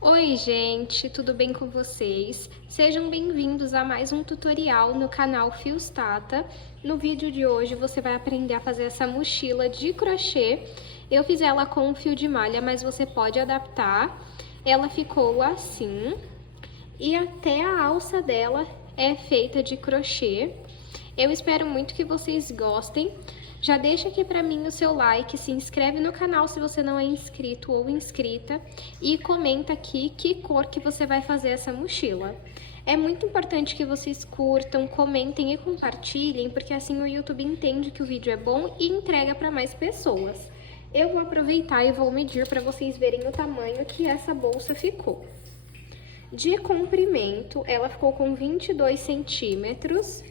Oi gente, tudo bem com vocês? Sejam bem-vindos a mais um tutorial no canal Fios Tata. No vídeo de hoje você vai aprender a fazer essa mochila de crochê. Eu fiz ela com um fio de malha, mas você pode adaptar. Ela ficou assim e até a alça dela é feita de crochê. Eu espero muito que vocês gostem. Já deixa aqui pra mim o seu like, se inscreve no canal se você não é inscrito ou inscrita e comenta aqui que cor que você vai fazer essa mochila. É muito importante que vocês curtam, comentem e compartilhem, porque assim o YouTube entende que o vídeo é bom e entrega para mais pessoas. Eu vou aproveitar e vou medir para vocês verem o tamanho que essa bolsa ficou. De comprimento, ela ficou com 22 centímetros.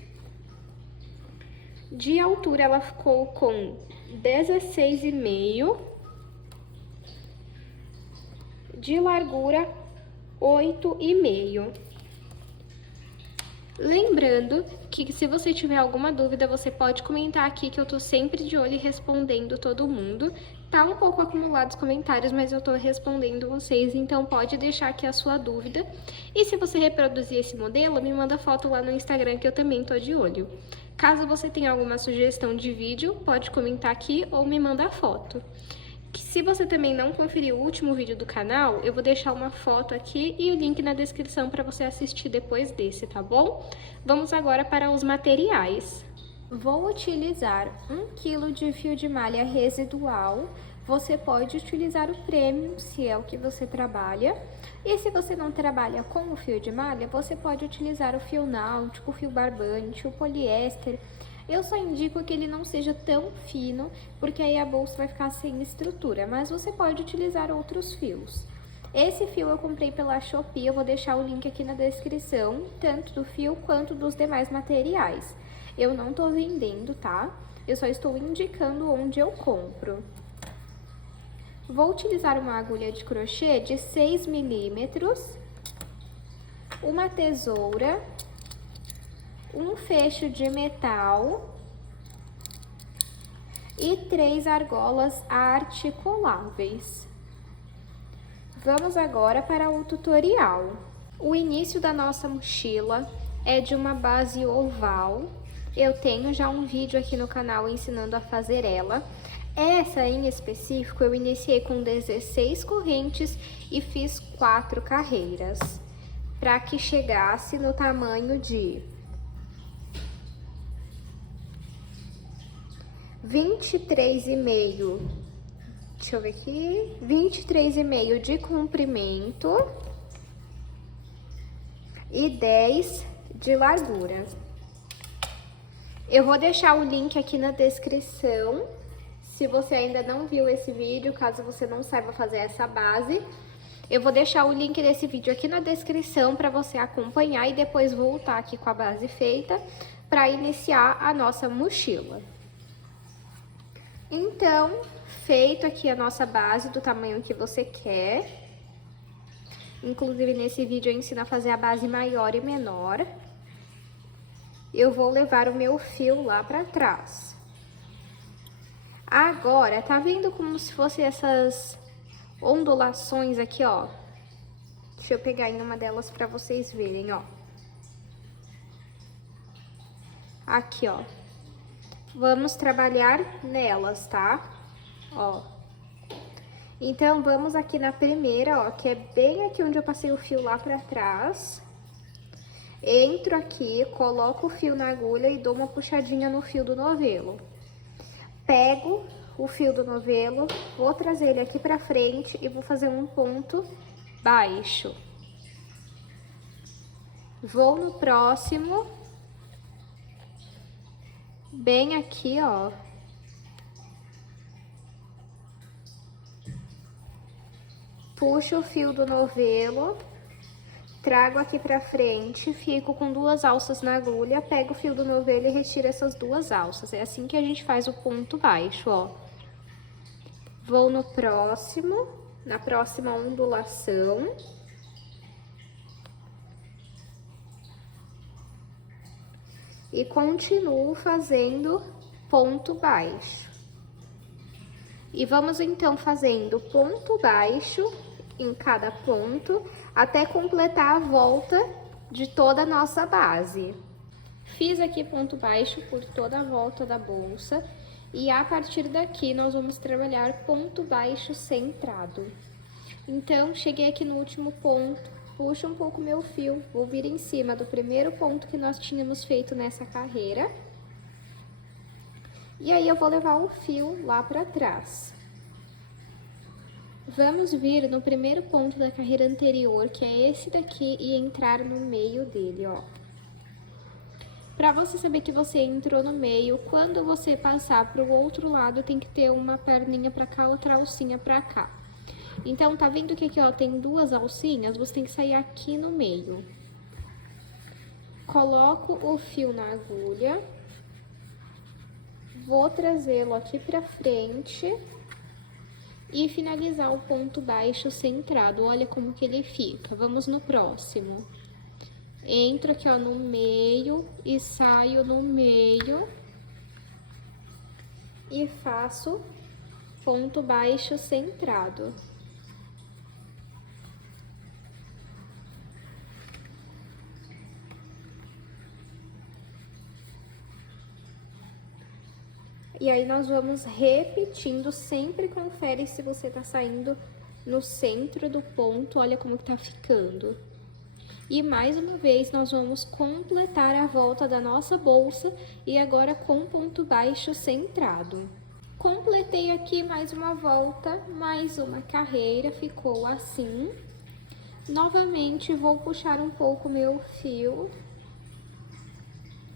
De altura, ela ficou com 16,5. De largura, 8,5. Lembrando que se você tiver alguma dúvida, você pode comentar aqui que eu tô sempre de olho e respondendo todo mundo. Tá um pouco acumulado os comentários, mas eu tô respondendo vocês, então pode deixar aqui a sua dúvida. E se você reproduzir esse modelo, me manda foto lá no Instagram que eu também tô de olho. Caso você tenha alguma sugestão de vídeo, pode comentar aqui ou me mandar foto. Se você também não conferiu o último vídeo do canal, eu vou deixar uma foto aqui e o link na descrição para você assistir depois desse, tá bom? Vamos agora para os materiais. Vou utilizar 1 kg de fio de malha residual. Você pode utilizar o premium, se é o que você trabalha. E se você não trabalha com o fio de malha, você pode utilizar o fio náutico, o fio barbante, o poliéster. Eu só indico que ele não seja tão fino, porque aí a bolsa vai ficar sem estrutura, mas você pode utilizar outros fios. Esse fio eu comprei pela Shopee, eu vou deixar o link aqui na descrição, tanto do fio quanto dos demais materiais. Eu não tô vendendo, tá? Eu só estou indicando onde eu compro. Vou utilizar uma agulha de crochê de 6 milímetros, uma tesoura, um fecho de metal e 3 argolas articuláveis. Vamos agora para o tutorial. O início da nossa mochila é de uma base oval. Eu tenho já um vídeo aqui no canal ensinando a fazer ela. Essa em específico eu iniciei com 16 correntes e fiz 4 carreiras, para que chegasse no tamanho de 23,5, deixa eu ver aqui, 23,5 de comprimento e 10 de largura. Eu vou deixar o link aqui na descrição, se você ainda não viu esse vídeo, caso você não saiba fazer essa base. Eu vou deixar o link desse vídeo aqui na descrição para você acompanhar e depois voltar aqui com a base feita para iniciar a nossa mochila. Então, feito aqui a nossa base do tamanho que você quer, inclusive nesse vídeo eu ensino a fazer a base maior e menor, eu vou levar o meu fio lá pra trás. Agora, tá vendo como se fosse essas ondulações aqui, ó? Deixa eu pegar em uma delas pra vocês verem, ó. Aqui, ó. Vamos trabalhar nelas, tá? Ó. Então, vamos aqui na primeira, ó, que é bem aqui onde eu passei o fio lá pra trás. Entro aqui, coloco o fio na agulha e dou uma puxadinha no fio do novelo. Pego o fio do novelo, vou trazer ele aqui pra frente e vou fazer um ponto baixo. Vou no próximo, bem aqui, ó. Puxo o fio do novelo, trago aqui pra frente, fico com 2 alças na agulha, pego o fio do novelo e retiro essas 2 alças. É assim que a gente faz o ponto baixo, ó. Vou no próximo, na próxima ondulação. E continuo fazendo ponto baixo. E vamos então fazendo ponto baixo em cada ponto, até completar a volta de toda a nossa base. Fiz aqui ponto baixo por toda a volta da bolsa, e a partir daqui nós vamos trabalhar ponto baixo centrado. Então, cheguei aqui no último ponto, puxo um pouco meu fio, vou vir em cima do primeiro ponto que nós tínhamos feito nessa carreira. E aí, eu vou levar o fio lá pra trás. Vamos vir no primeiro ponto da carreira anterior, que é esse daqui, e entrar no meio dele, ó. Pra você saber que você entrou no meio, quando você passar pro outro lado, tem que ter uma perninha pra cá, outra alcinha pra cá. Então, tá vendo que aqui, ó, tem duas alcinhas? Você tem que sair aqui no meio. Coloco o fio na agulha. Vou trazê-lo aqui pra frente. E finalizar o ponto baixo centrado. Olha como que ele fica. Vamos no próximo. Entro aqui, ó, no meio e saio no meio. E faço ponto baixo centrado. E aí, nós vamos repetindo, sempre confere se você tá saindo no centro do ponto, olha como que tá ficando. E mais uma vez, nós vamos completar a volta da nossa bolsa e agora com ponto baixo centrado. Completei aqui mais uma volta, mais uma carreira, ficou assim. Novamente, vou puxar um pouco meu fio.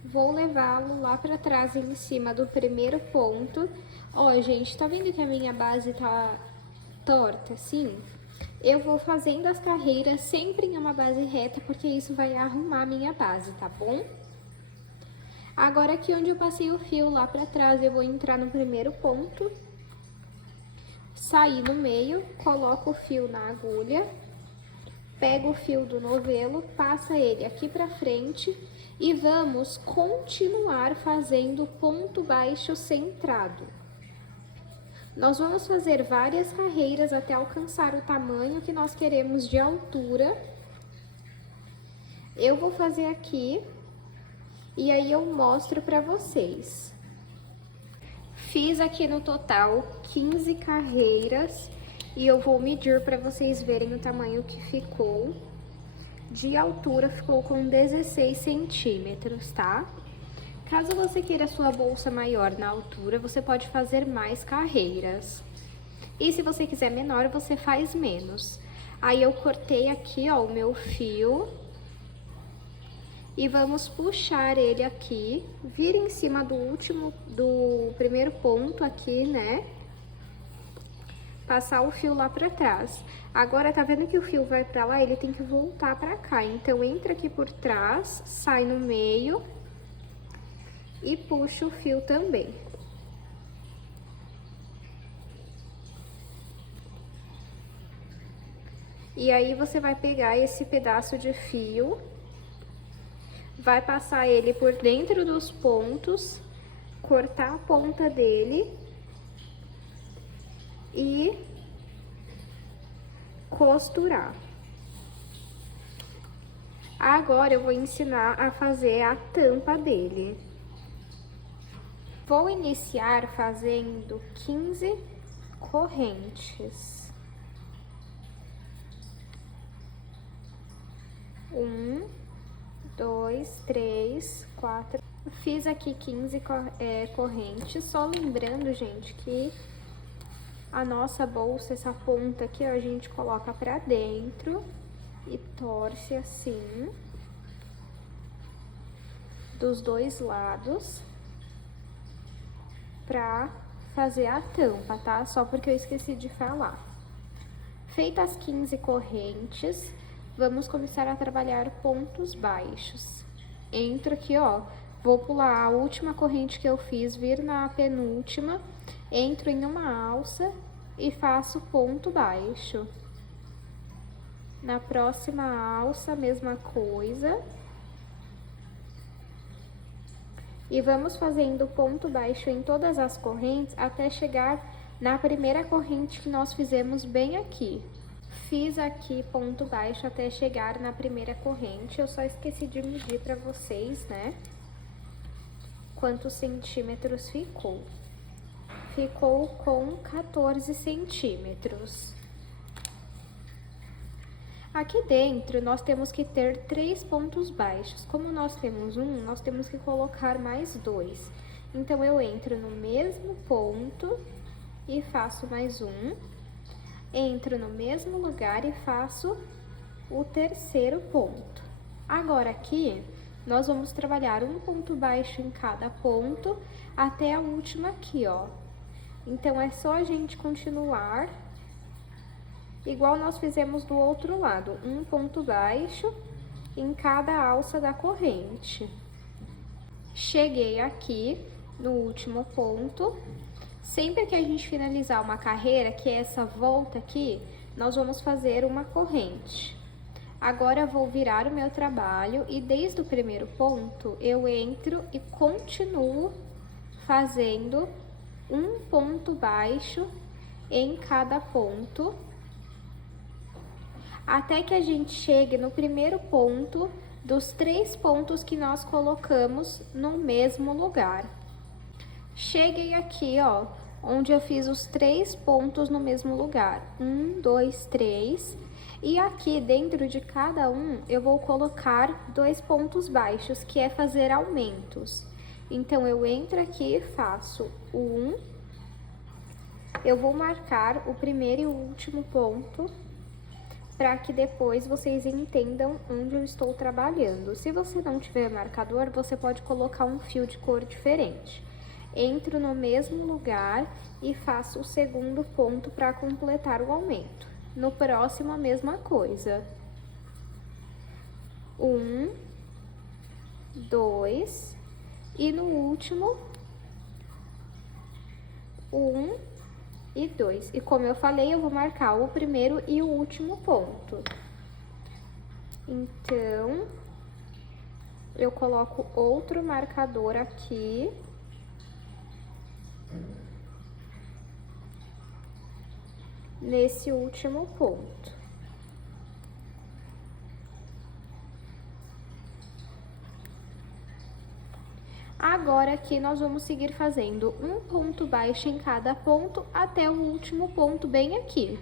Vou levá-lo lá pra trás em cima do primeiro ponto. Ó, gente, tá vendo que a minha base tá torta assim? Eu vou fazendo as carreiras sempre em uma base reta, porque isso vai arrumar a minha base, tá bom? Agora, aqui onde eu passei o fio lá pra trás, eu vou entrar no primeiro ponto. Sair no meio, coloco o fio na agulha. Pego o fio do novelo, passa ele aqui pra frente e vamos continuar fazendo ponto baixo centrado. Nós vamos fazer várias carreiras até alcançar o tamanho que nós queremos de altura. Eu vou fazer aqui e aí eu mostro pra vocês. Fiz aqui no total 15 carreiras. E eu vou medir para vocês verem o tamanho que ficou. De altura, ficou com 16 centímetros, tá? Caso você queira a sua bolsa maior na altura, você pode fazer mais carreiras. E se você quiser menor, você faz menos. Aí, eu cortei aqui, ó, o meu fio. E vamos puxar ele aqui. Vir em cima do primeiro ponto aqui, né? Passar o fio lá pra trás. Agora, tá vendo que o fio vai pra lá? Ele tem que voltar pra cá. Então, entra aqui por trás, sai no meio e puxa o fio também. E aí, você vai pegar esse pedaço de fio, vai passar ele por dentro dos pontos, cortar a ponta dele e costurar. Agora, eu vou ensinar a fazer a tampa dele. Vou iniciar fazendo 15 correntes. 1, 2, 3, 4. Fiz aqui 15 correntes, só lembrando, gente, que a nossa bolsa, essa ponta aqui, ó, a gente coloca pra dentro e torce assim, dos dois lados, pra fazer a tampa, tá? Só porque eu esqueci de falar. Feitas as 15 correntes, vamos começar a trabalhar pontos baixos. Entro aqui, ó, vou pular a última corrente que eu fiz, vir na penúltima, entro em uma alça e faço ponto baixo. Na próxima alça, mesma coisa. E vamos fazendo ponto baixo em todas as correntes até chegar na primeira corrente que nós fizemos bem aqui. Fiz aqui ponto baixo até chegar na primeira corrente. Eu só esqueci de medir para vocês, né? Quantos centímetros ficou? Ficou com 14 centímetros. Aqui dentro, nós temos que ter 3 pontos baixos. Como nós temos um, nós temos que colocar mais 2. Então, eu entro no mesmo ponto e faço mais um. Entro no mesmo lugar e faço o terceiro ponto. Agora, aqui, nós vamos trabalhar um ponto baixo em cada ponto até a última aqui, ó. Então, é só a gente continuar igual nós fizemos do outro lado, um ponto baixo em cada alça da corrente. Cheguei aqui no último ponto. Sempre que a gente finalizar uma carreira, que é essa volta aqui, nós vamos fazer uma corrente. Agora, eu vou virar o meu trabalho e desde o primeiro ponto, eu entro e continuo fazendo um ponto baixo em cada ponto, até que a gente chegue no primeiro ponto dos 3 pontos que nós colocamos no mesmo lugar. Cheguei aqui, ó, onde eu fiz os 3 pontos no mesmo lugar. 1, 2, 3. E aqui dentro de cada um, eu vou colocar 2 pontos baixos, que é fazer aumentos. Então, eu entro aqui e faço um. Eu vou marcar o primeiro e o último ponto, para que depois vocês entendam onde eu estou trabalhando. Se você não tiver marcador, você pode colocar um fio de cor diferente. Entro no mesmo lugar e faço o segundo ponto para completar o aumento. No próximo, a mesma coisa. 1, 2, e no último, 1 e 2. E como eu falei, eu vou marcar o primeiro e o último ponto. Então, eu coloco outro marcador aqui. Nesse último ponto. Agora, aqui, nós vamos seguir fazendo um ponto baixo em cada ponto até o último ponto bem aqui.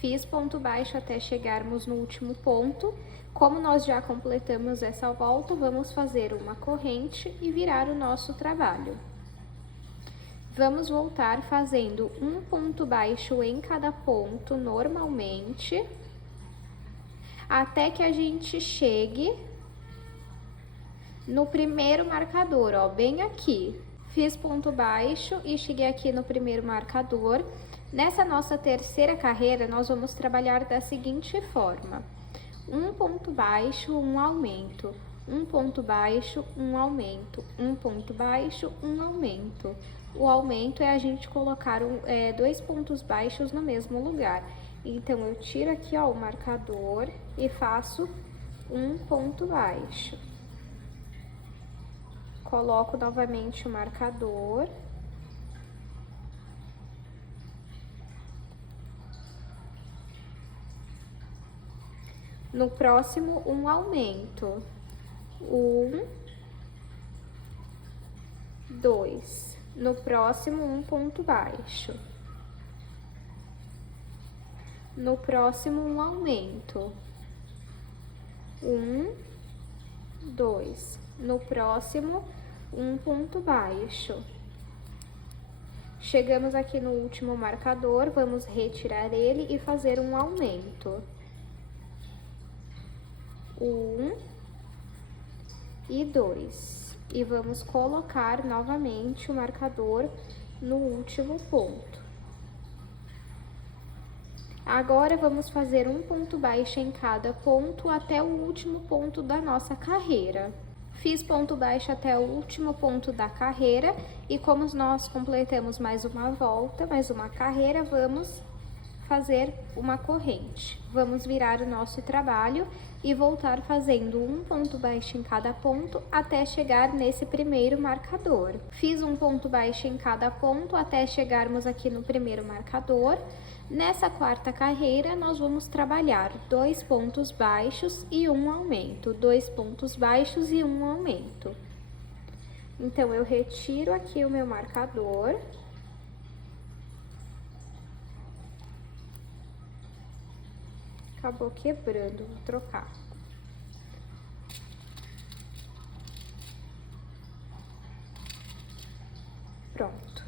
Fiz ponto baixo até chegarmos no último ponto. Como nós já completamos essa volta, vamos fazer uma corrente e virar o nosso trabalho. Vamos voltar fazendo um ponto baixo em cada ponto normalmente, até que a gente chegue no primeiro marcador, ó, bem aqui. Fiz ponto baixo e cheguei aqui no primeiro marcador. Nessa nossa terceira carreira, nós vamos trabalhar da seguinte forma: um ponto baixo, um aumento, um ponto baixo, um aumento, um ponto baixo, um aumento. O aumento é a gente colocar 2 pontos baixos no mesmo lugar. Então, eu tiro aqui, ó, o marcador e faço um ponto baixo. Coloco novamente o marcador. No próximo, um aumento. 1, 2. No próximo, um ponto baixo. No próximo, um aumento. 1, 2. No próximo, um ponto baixo. Chegamos aqui no último marcador, vamos retirar ele e fazer um aumento. 1 e 2. E vamos colocar novamente o marcador no último ponto. Agora, vamos fazer um ponto baixo em cada ponto até o último ponto da nossa carreira. Fiz ponto baixo até o último ponto da carreira e como nós completamos mais uma volta, mais uma carreira, vamos fazer uma corrente. Vamos virar o nosso trabalho e voltar fazendo um ponto baixo em cada ponto até chegar nesse primeiro marcador. Fiz um ponto baixo em cada ponto até chegarmos aqui no primeiro marcador. Nessa quarta carreira, nós vamos trabalhar 2 pontos baixos e um aumento, 2 pontos baixos e um aumento. Então, eu retiro aqui o meu marcador. Acabou quebrando, vou trocar. Pronto.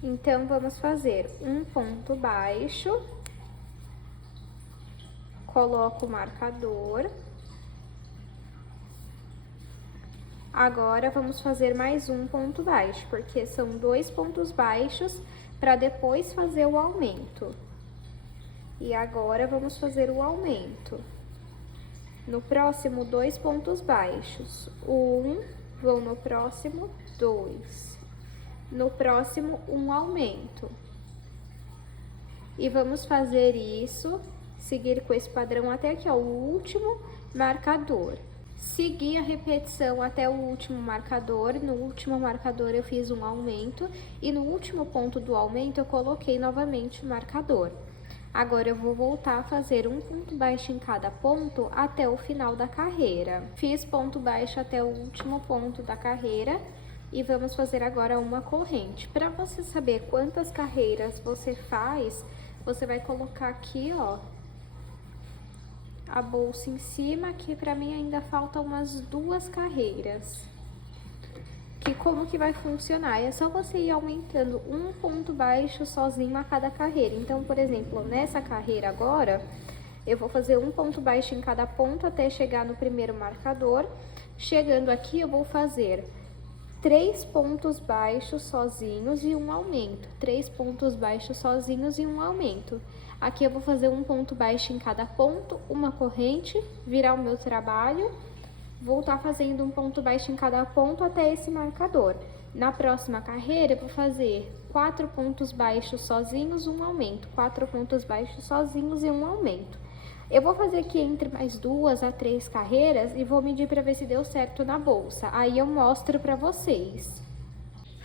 Então, vamos fazer um ponto baixo, coloco o marcador. Agora, vamos fazer mais um ponto baixo, porque são 2 pontos baixos para depois fazer o aumento. E agora, vamos fazer o aumento. No próximo, 2 pontos baixos. 1, vou no próximo, 2. No próximo, um aumento. E vamos fazer isso, seguir com esse padrão até aqui, ó, o último marcador. Seguir a repetição até o último marcador. No último marcador eu fiz um aumento e no último ponto do aumento eu coloquei novamente o marcador. Agora eu vou voltar a fazer um ponto baixo em cada ponto até o final da carreira. Fiz ponto baixo até o último ponto da carreira. E vamos fazer agora uma corrente. Para você saber quantas carreiras você faz, você vai colocar aqui, ó, a bolsa em cima, que para mim ainda faltam umas 2 carreiras. Que como que vai funcionar? É só você ir aumentando um ponto baixo sozinho a cada carreira. Então, por exemplo, nessa carreira agora, eu vou fazer um ponto baixo em cada ponto até chegar no primeiro marcador. Chegando aqui, eu vou fazer 3 pontos baixos sozinhos e um aumento. 3 pontos baixos sozinhos e um aumento. Aqui eu vou fazer um ponto baixo em cada ponto, uma corrente, virar o meu trabalho, voltar fazendo um ponto baixo em cada ponto até esse marcador. Na próxima carreira, eu vou fazer 4 pontos baixos sozinhos, um aumento. 4 pontos baixos sozinhos e um aumento. Eu vou fazer aqui entre mais 2 a 3 carreiras e vou medir para ver se deu certo na bolsa. Aí eu mostro para vocês.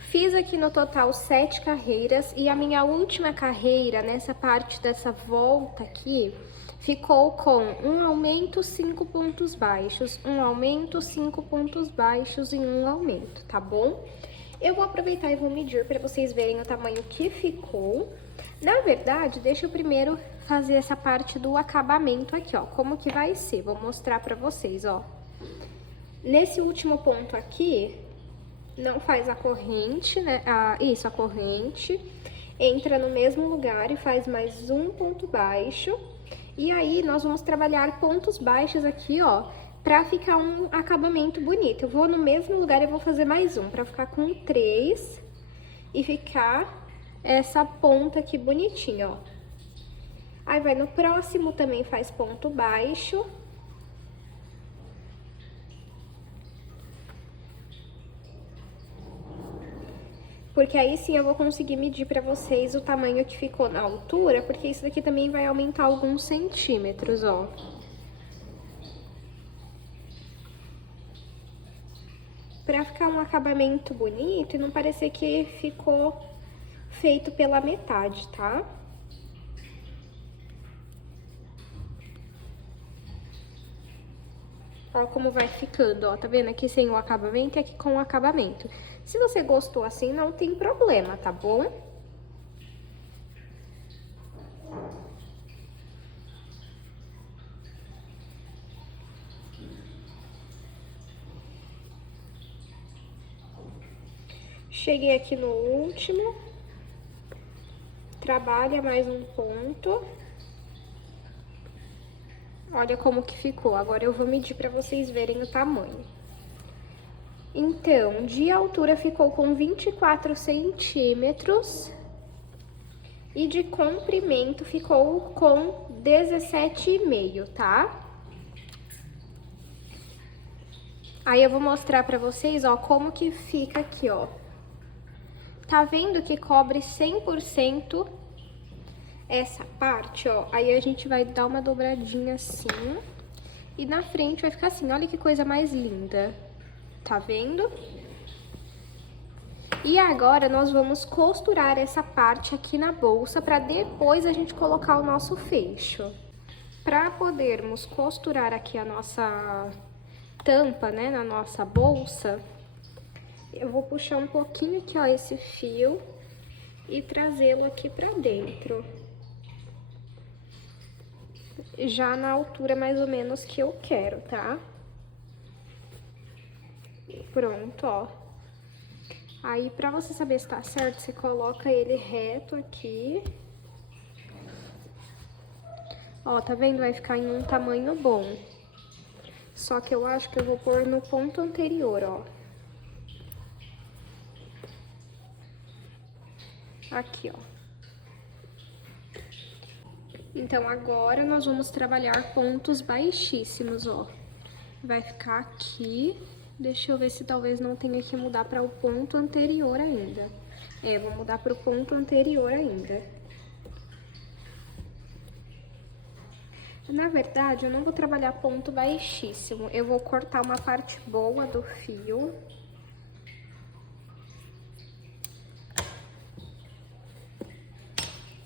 Fiz aqui no total 7 carreiras e a minha última carreira, nessa parte dessa volta aqui, ficou com um aumento, 5 pontos baixos, um aumento, 5 pontos baixos e um aumento, tá bom? Eu vou aproveitar e vou medir para vocês verem o tamanho que ficou. Na verdade, deixa eu primeiro fazer essa parte do acabamento aqui, ó, como que vai ser, vou mostrar pra vocês, ó. Nesse último ponto aqui, não faz a corrente, né, a corrente, entra no mesmo lugar e faz mais um ponto baixo, e aí nós vamos trabalhar pontos baixos aqui, ó, pra ficar um acabamento bonito. Eu vou no mesmo lugar e vou fazer mais um, pra ficar com 3 e ficar essa ponta aqui bonitinha, ó. Aí vai no próximo, também faz ponto baixo. Porque aí sim eu vou conseguir medir pra vocês o tamanho que ficou na altura, porque isso daqui também vai aumentar alguns centímetros, ó. Pra ficar um acabamento bonito e não parecer que ficou feito pela metade, tá? Ó como vai ficando, ó, tá vendo? Aqui sem o acabamento e aqui com o acabamento. Se você gostou assim, não tem problema, tá bom? Cheguei aqui no último. Trabalha mais um ponto. Olha como que ficou. Agora eu vou medir pra vocês verem o tamanho. Então, de altura ficou com 24 centímetros. E de comprimento ficou com 17,5, tá? Aí eu vou mostrar pra vocês, ó, como que fica aqui, ó. Tá vendo que cobre 100% essa parte, ó? Aí a gente vai dar uma dobradinha assim. E na frente vai ficar assim, olha que coisa mais linda. Tá vendo? E agora nós vamos costurar essa parte aqui na bolsa para depois a gente colocar o nosso fecho. Para podermos costurar aqui a nossa tampa, né, na nossa bolsa, eu vou puxar um pouquinho aqui, ó, esse fio e trazê-lo aqui pra dentro. Já na altura mais ou menos que eu quero, tá? Pronto, ó. Aí, pra você saber se tá certo, você coloca ele reto aqui. Ó, tá vendo? Vai ficar em um tamanho bom. Só que eu acho que eu vou pôr no ponto anterior, ó. Aqui, ó. Então, agora nós vamos trabalhar pontos baixíssimos, ó. Vai ficar aqui. Deixa eu ver se talvez não tenha que mudar para o ponto anterior ainda. É, vou mudar para o ponto anterior ainda. Na verdade, eu não vou trabalhar ponto baixíssimo. Eu vou cortar uma parte boa do fio.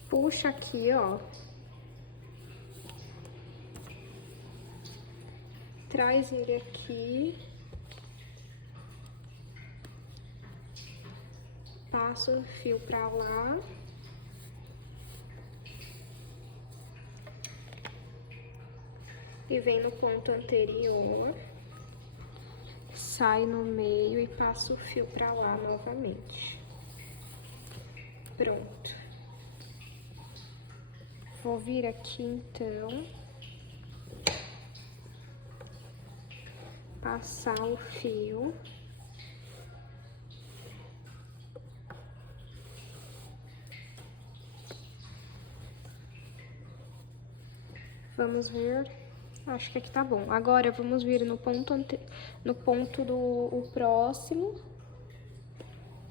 Puxa aqui, ó. Traz ele aqui. Passa o fio pra lá. E vem no ponto anterior. Sai no meio e passa o fio pra lá novamente. Pronto. Vou vir aqui, então. Passar o fio. Vamos ver. Acho que aqui tá bom. Agora, vamos vir no ponto do próximo.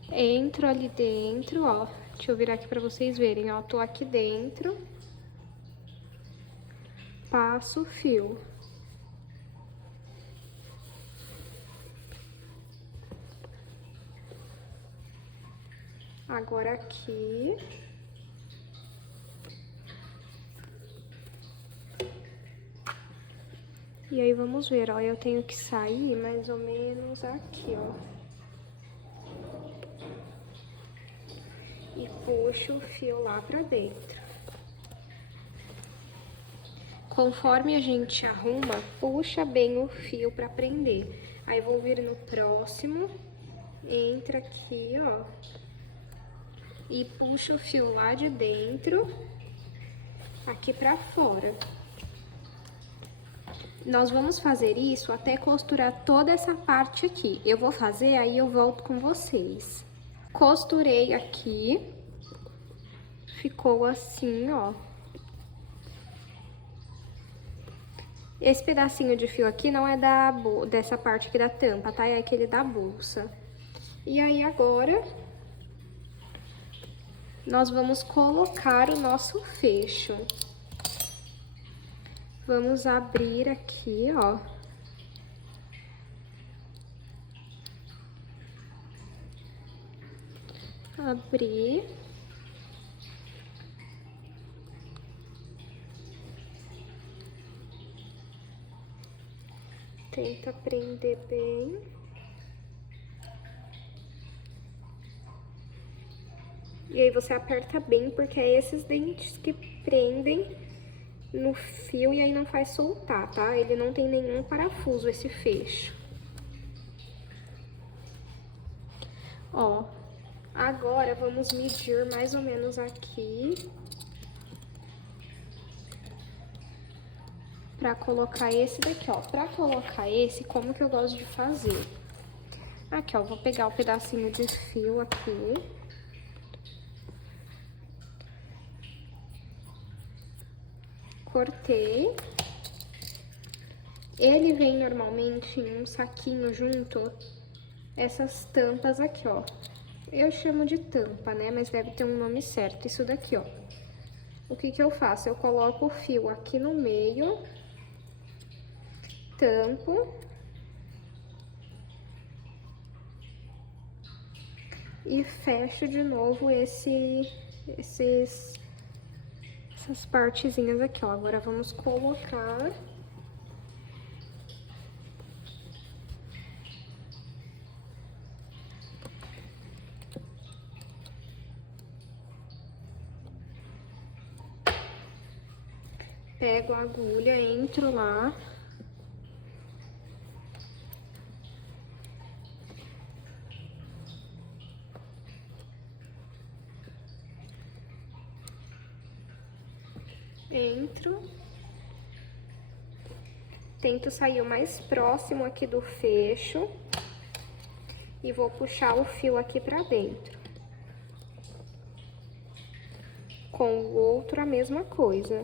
Entro ali dentro, ó. Deixa eu virar aqui pra vocês verem, ó. Tô aqui dentro. Passo o fio. Agora aqui. E aí, vamos ver, ó. Eu tenho que sair mais ou menos aqui, ó. E puxo o fio lá pra dentro. Conforme a gente arruma, puxa bem o fio pra prender. Aí, vou vir no próximo, entra aqui, ó, e puxa o fio lá de dentro, aqui pra fora. Nós vamos fazer isso até costurar toda essa parte aqui. Eu vou fazer, aí eu volto com vocês. Costurei aqui, ficou assim, ó. Esse pedacinho de fio aqui não é dessa parte aqui da tampa, tá? É aquele da bolsa. E aí, agora, nós vamos colocar o nosso fecho. Vamos abrir aqui, ó. Abrir. Tenta prender bem. E aí você aperta bem, porque é esses dentes que prendem no fio e aí não faz soltar, tá? Ele não tem nenhum parafuso, esse fecho. Ó, agora vamos medir mais ou menos aqui. Pra colocar esse daqui, ó. Pra colocar esse, como que eu gosto de fazer? Aqui, ó, vou pegar o pedacinho de fio aqui. Cortei. Ele vem normalmente em um saquinho junto, essas tampas aqui, ó. Eu chamo de tampa, né? Mas deve ter um nome certo, isso daqui, ó. O que que eu faço? Eu coloco o fio aqui no meio, tampo. e fecho de novo essas partezinhas aqui, ó. Agora vamos colocar... Pego a agulha, entro lá. Entro. Tento sair o mais próximo aqui do fecho. E vou puxar o fio aqui pra dentro. Com o outro, a mesma coisa.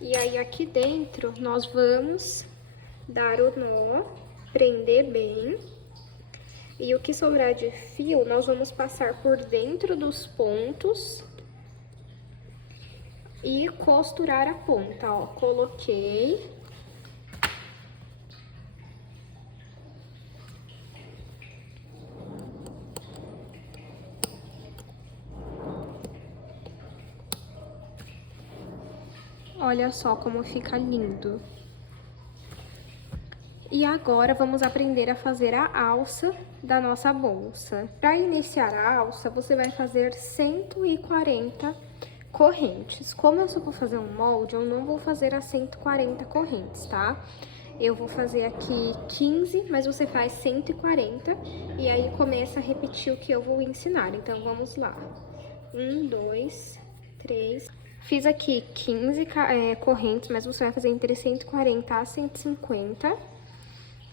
E aí, aqui dentro, nós vamos dar o nó, prender bem. E o que sobrar de fio, nós vamos passar por dentro dos pontos e costurar a ponta, ó. Coloquei. Olha só como fica lindo. E agora, vamos aprender a fazer a alça da nossa bolsa. Para iniciar a alça, você vai fazer 140 correntes. Como eu só vou fazer um molde, eu não vou fazer as 140 correntes, tá? Eu vou fazer aqui 15, mas você faz 140 e aí começa a repetir o que eu vou ensinar. Então, vamos lá. 1, 2, 3... Fiz aqui 15 correntes, mas você vai fazer entre 140 a 150.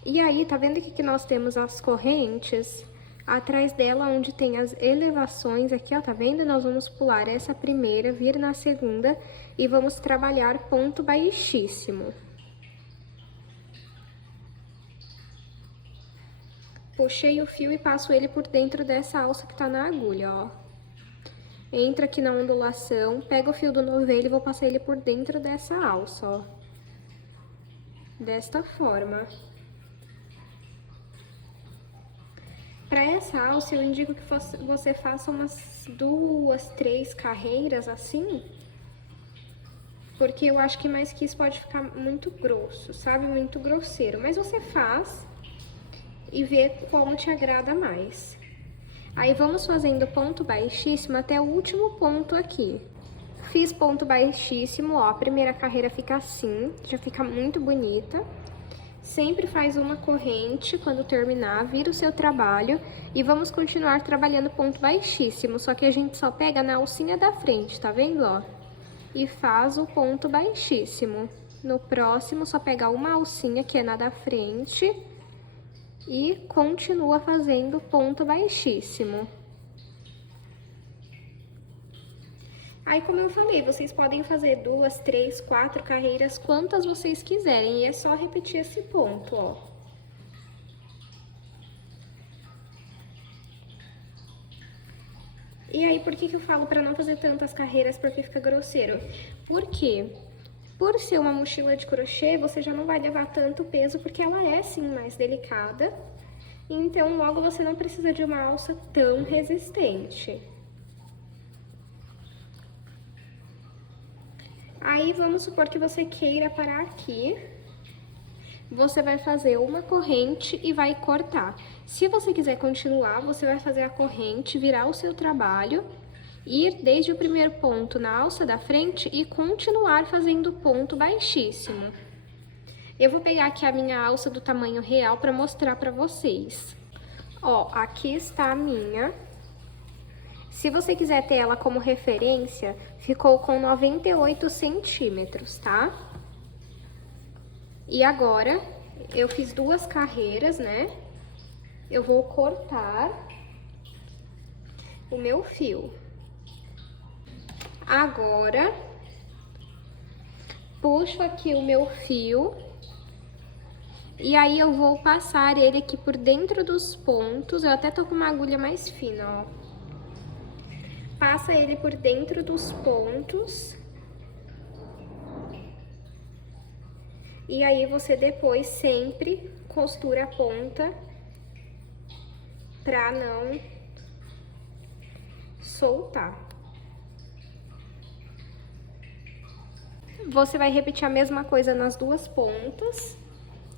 E aí, tá vendo aqui que nós temos as correntes? Atrás dela, onde tem as elevações aqui, ó, tá vendo? Nós vamos pular essa primeira, vir na segunda e vamos trabalhar ponto baixíssimo. Puxei o fio e passo ele por dentro dessa alça que tá na agulha, ó. Entra aqui na ondulação, pega o fio do novelo e vou passar ele por dentro dessa alça, ó. Desta forma. Para essa alça, eu indico que você faça umas 2, 3 carreiras assim, porque eu acho que mais que isso pode ficar muito grosso, sabe? Muito grosseiro. Mas você faz e vê como te agrada mais. Aí, vamos fazendo ponto baixíssimo até o último ponto aqui. Fiz ponto baixíssimo, ó, a primeira carreira fica assim, já fica muito bonita. Sempre faz uma corrente quando terminar, vira o seu trabalho e vamos continuar trabalhando ponto baixíssimo, só que a gente só pega na alcinha da frente, tá vendo, ó? E faz o ponto baixíssimo. No próximo, só pega uma alcinha que é na da frente e continua fazendo ponto baixíssimo. Aí, como eu falei, vocês podem fazer 2, 3, 4 carreiras, quantas vocês quiserem, e é só repetir esse ponto, ó. E aí, por que eu falo pra não fazer tantas carreiras, porque fica grosseiro? Por quê? Por ser uma mochila de crochê, você já não vai levar tanto peso, porque ela é, sim, mais delicada. Então, logo, você não precisa de uma alça tão resistente. Aí, vamos supor que você queira parar aqui. Você vai fazer uma corrente e vai cortar. Se você quiser continuar, você vai fazer a corrente, virar o seu trabalho, ir desde o primeiro ponto na alça da frente e continuar fazendo ponto baixíssimo. Eu vou pegar aqui a minha alça do tamanho real para mostrar para vocês. Ó, aqui está a minha. Se você quiser ter ela como referência, ficou com 98 centímetros, tá? E agora, eu fiz 2 carreiras, né? Eu vou cortar o meu fio. Agora, puxo aqui o meu fio e aí eu vou passar ele aqui por dentro dos pontos. Eu até tô com uma agulha mais fina, ó. Passa ele por dentro dos pontos E aí você depois sempre costura a ponta pra não soltar. Você vai repetir a mesma coisa nas duas pontas.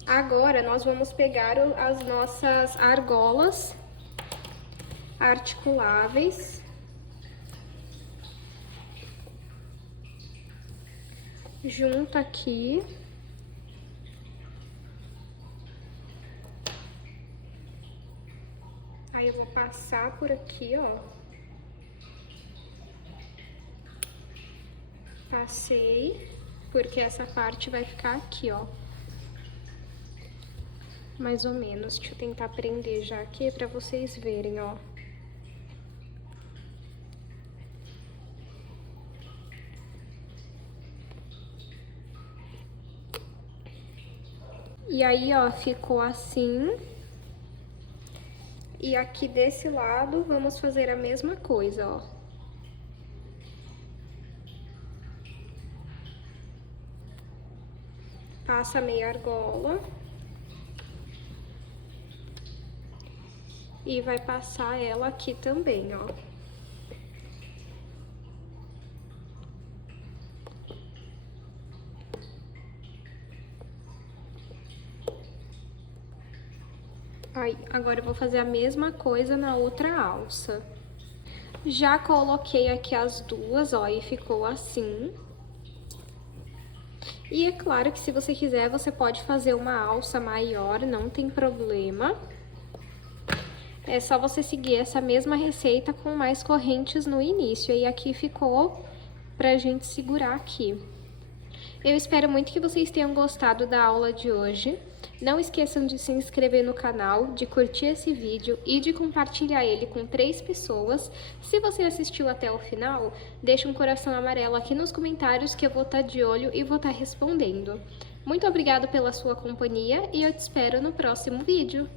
Agora, nós vamos pegar as nossas argolas articuláveis. Junta aqui. Aí eu vou passar por aqui, ó. Passei, porque essa parte vai ficar aqui, ó. Mais ou menos. Deixa eu tentar prender já aqui pra vocês verem, ó. E aí, ó, ficou assim. E aqui desse lado, vamos fazer a mesma coisa, ó. Passa meia argola. E vai passar ela aqui também, ó. Aí, agora eu vou fazer a mesma coisa na outra alça. Já coloquei aqui as duas, ó, e ficou assim. E é claro que se você quiser, você pode fazer uma alça maior, não tem problema. É só você seguir essa mesma receita com mais correntes no início. E aqui ficou pra gente segurar aqui. Eu espero muito que vocês tenham gostado da aula de hoje. Não esqueçam de se inscrever no canal, de curtir esse vídeo e de compartilhar ele com 3 pessoas. Se você assistiu até o final, deixa um coração amarelo aqui nos comentários que eu vou estar de olho e vou estar respondendo. Muito obrigada pela sua companhia e eu te espero no próximo vídeo.